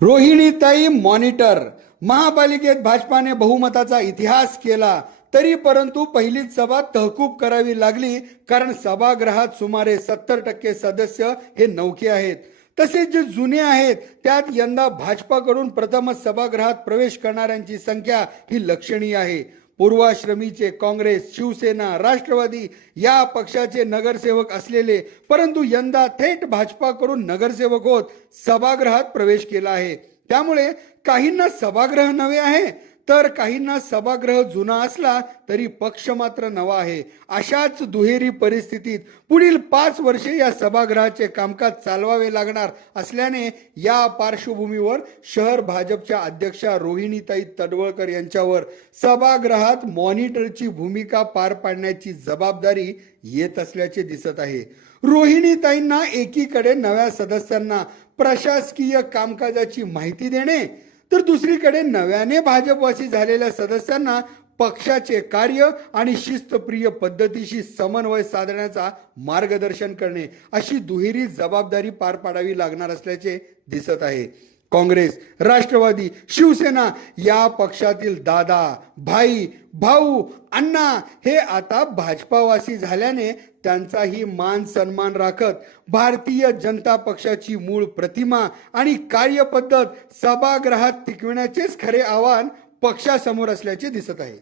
रोहिणीताई monitor महापालिकेत भाजपाने बहुमताचा इतिहास केला तरी परंतु पहिलीच सभा तहकूब करावी लागली कारण सभागृहात सुमारे 70% सदस्य हे नौके आहेत। तसेच जे जुने आहेत त्यात यंदा भाजपाकडून प्रथमच सभागृहात प्रवेश करणाऱ्यांची संख्या ही लक्षणीय आहे। पूर्वाश्रमीचे काँग्रेस, शिवसेना, राष्ट्रवादी या पक्षाचे नगरसेवक असलेले परंतु यंदा थेट भाजपाकडून नगरसेवक होत सभागृहात प्रवेश केला आहे। त्यामुळे काहींना सभागृह नवे आहे तर काहींना सभागृह जुना असला तरी पक्ष मात्र नवा आहे। अशाच दुहेरी परिस्थितीत पुढील 5 वर्षे या सभागृहाचे कामकाज चालवावे लागणार असल्याने या पार्श्वभूमीवर शहर भाजपच्या अध्यक्षा रोहिणीताई तडवळकर यांच्यावर सभागृहात मॉनिटरची भूमिका पार पाडण्याची जबाबदारी येत असल्याचे दिसत आहे। रोहिणीताईंना एकीकडे नव्या सदस्यांना प्रशासकीय कामकाजाची माहिती देणे तर दुसरीकडे नव्याने भाजपवासी झालेल्या सदस्यांना पक्षाचे कार्य आणि शिस्तप्रिय पद्धतीशी समन्वय साधण्याचा मार्गदर्शन करणे अशी दुहेरी जबाबदारी पार पाडावी लागणार असल्याचे दिसत आहे। काँग्रेस, राष्ट्रवादी, शिवसेना या पक्षातील दादा, भाई, भाऊ, अण्णा हे आता भाजपावासी झाल्याने त्यांचाही मान सन्मान राखत भारतीय जनता पक्षाची मूळ प्रतिमा आणि कार्यपद्धत सभागृहात टिकविण्याचेच खरे आव्हान पक्षासमोर असल्याचे दिसत आहे।